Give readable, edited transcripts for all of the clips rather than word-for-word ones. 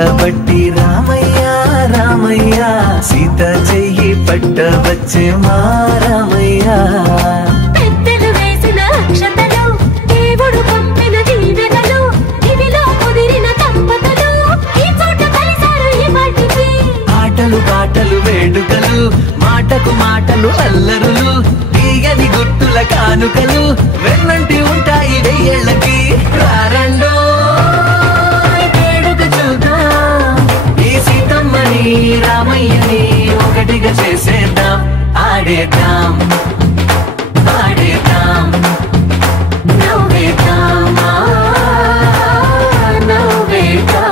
పట్టబట్టి రామయ్య రామయ్య సీత చెయ్యి పట్టవచ్చే మా రామయ్య పెద్దలు వేసిన అక్షతలు దేవుడు పంపిన దీవెనలు ఇవిలో కుదిరిన దంపతులు ఈ చోట కలిసారు ఈ పాటికి ఆటలు పాటలు వేడుకలు మాటకు మాటలు అల్లరులు తీయని గుట్టుల కానుకలు వెన్నంటి ఉంటాయి వెయ్యేళ్ళకి రారండో వేడుక చూద్దాం ఈ సీతమ్మని రామయ్యని ఒకటిగా చేసేద్దాం ఆడేద్దాం ఆడేద్దాం నవ్వేద్దాం నవ్వేద్దాం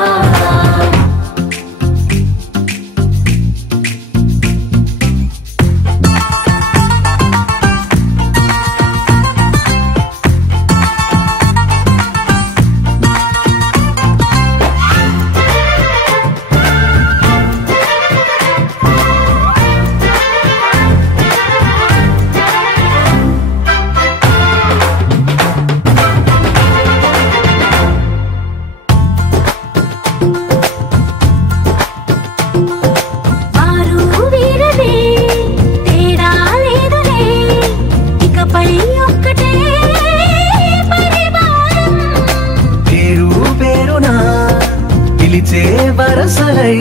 వరసలై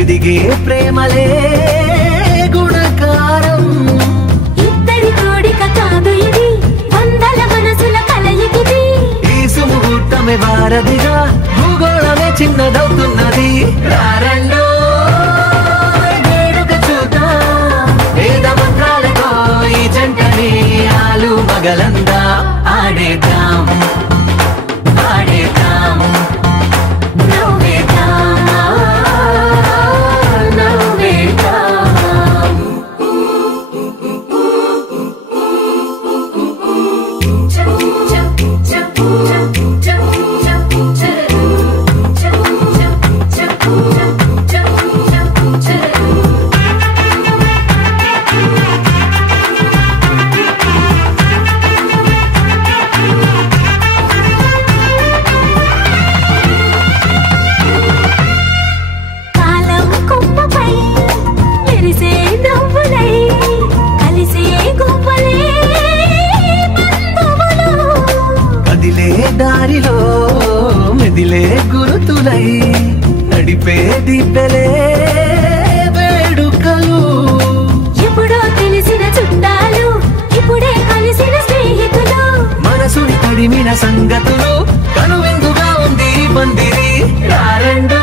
ఎదిగే ప్రేమలే గుణకారం ఇద్దరి కోడిక కాదు ఇది వందల మనసుల కలయికిది ఈ సుముహూర్తమే వారధిగా భూగోళమే చిన్నదవుతున్నది రారండో వేడుక చూద్దాం వేద మంత్రాలతో ఈ జంటని ఆలు మగలందా ఆడేద్దాం ఆడేద్దాం దారిలో మెదిలే గురుతులై నడిపే దిబ్బెలే వేడుకలు ఎప్పుడో తెలిసిన చుట్టాలు ఇప్పుడే కలిసిన స్నేహితులు మనసుని తడిమిన సంగతులు కనువిందుగా ఉంది పందిరి రారండో